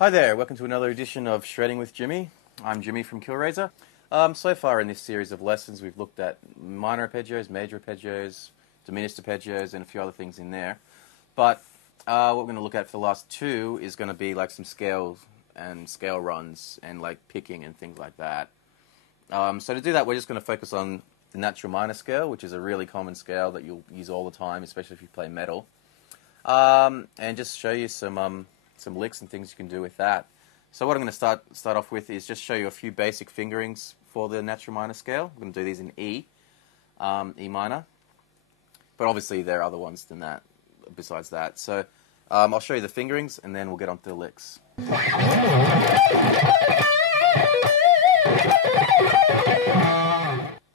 Hi there, welcome to another edition of Shredding with Jimmy. I'm Jimmy from Killrazer. So far in this series of lessons we've looked at minor arpeggios, major arpeggios, diminished arpeggios and a few other things in there. But what we're going to look at for the last two is going to be like some scales and scale runs and like picking and things like that. So to do that we're just going to focus on the natural minor scale, which is a really common scale that you'll use all the time, especially if you play metal. And just show you some licks and things you can do with that. So what I'm going to start off with is just show you a few basic fingerings for the natural minor scale. We're going to do these in E, E minor. But obviously there are other ones than that, besides that. So I'll show you the fingerings and then we'll get on to the licks.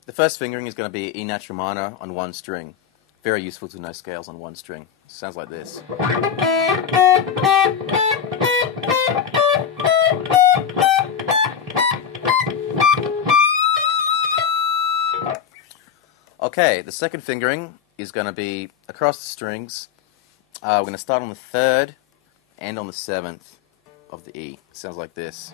The first fingering is going to be E natural minor on one string. Very useful to know scales on one string. Sounds like this. Okay, the second fingering is going to be across the strings. We're going to start on the third and on the seventh of the E. Sounds like this.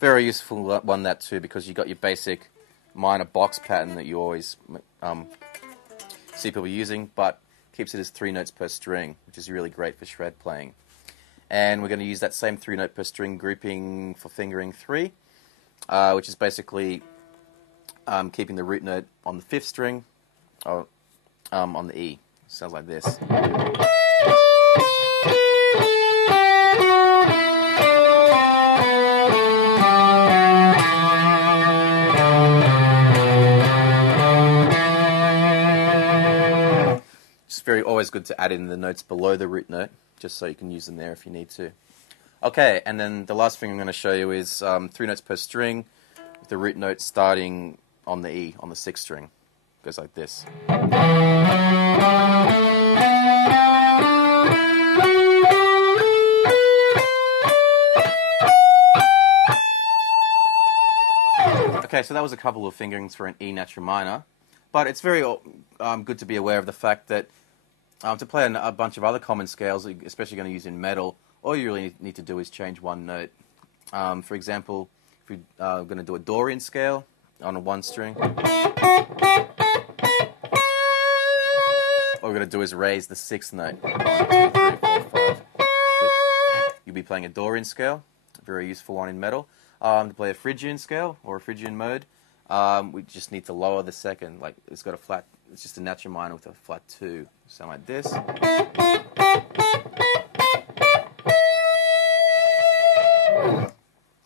Very useful one, that too, because you got your basic minor box pattern that you always see people using, but keeps it as 3 notes per string, which is really great for shred playing. And we're going to use that same 3 note per string grouping for fingering 3, which is basically keeping the root note on the 5th string on the E. Sounds like this. Always good to add in the notes below the root note, just so you can use them there if you need to. Okay, and then the last thing I'm going to show you is 3 notes per string, with the root note starting on the E, on the 6th string. It goes like this. Okay, so that was a couple of fingerings for an E natural minor, but it's very good to be aware of the fact that to play a bunch of other common scales, especially going to use in metal, all you really need to do is change one note. For example, if you're going to do a Dorian scale on a 1 string, all we're going to do is raise the 6th note. 1, 2, 3, 4, 5, 6. You'll be playing a Dorian scale, a very useful one in metal. To play a Phrygian scale or a Phrygian mode, we just need to lower the second. Like it's got a flat. It's just a natural minor with a flat 2. Sound like this.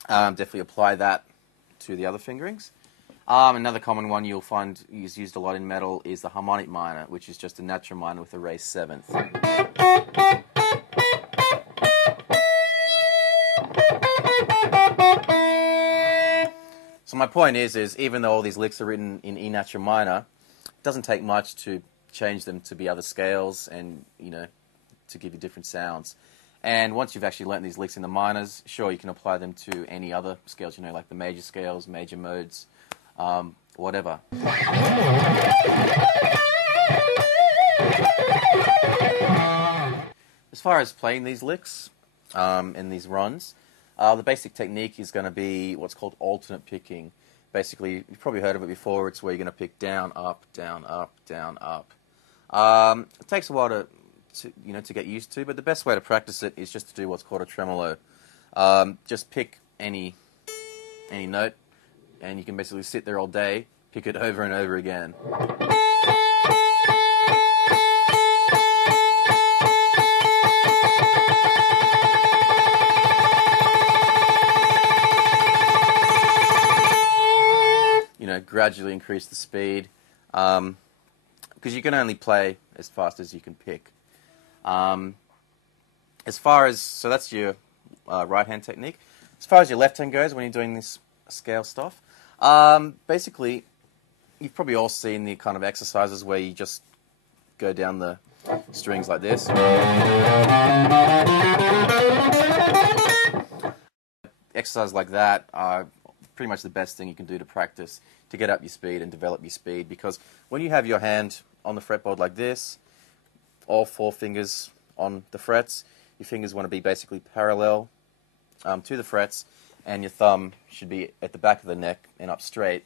Definitely apply that to the other fingerings. Another common one you'll find is used a lot in metal is the harmonic minor, which is just a natural minor with a raised 7th. So my point is even though all these licks are written in E natural minor, it doesn't take much to change them to be other scales and, to give you different sounds. And once you've actually learnt these licks in the minors, sure, you can apply them to any other scales, like the major scales, major modes, whatever. As far as playing these licks in these runs, the basic technique is going to be what's called alternate picking. Basically, you've probably heard of it before. It's where you're going to pick down, up, down, up, down, up. It takes a while to get used to, but the best way to practice it is just to do what's called a tremolo. Just pick any note, and you can basically sit there all day, pick it over and over again. Gradually increase the speed, because you can only play as fast as you can pick. So that's your right hand technique. As far as your left hand goes, when you're doing this scale stuff, basically, you've probably all seen the kind of exercises where you just go down the strings like this. Exercises like that are pretty much the best thing you can do to practice, to get up your speed and develop your speed, because when you have your hand on the fretboard like this, all 4 fingers on the frets, your fingers want to be basically parallel to the frets, and your thumb should be at the back of the neck and up straight.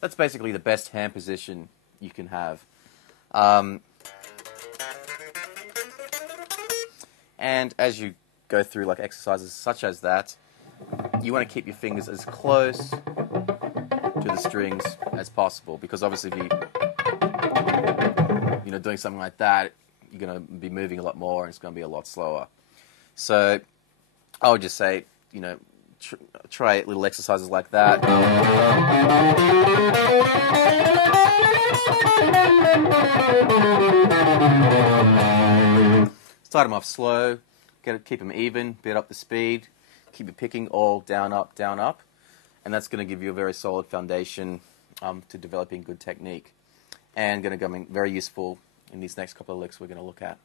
That's basically the best hand position you can have. And as you go through like exercises such as that, you want to keep your fingers as close to the strings as possible, because obviously if you're doing something like that, you're going to be moving a lot more and it's going to be a lot slower. So I would just say, try little exercises like that. Start them off slow, keep them even, build up the speed, keep your picking all down, up, and that's going to give you a very solid foundation to developing good technique, and going to come in very useful in these next couple of licks we're going to look at.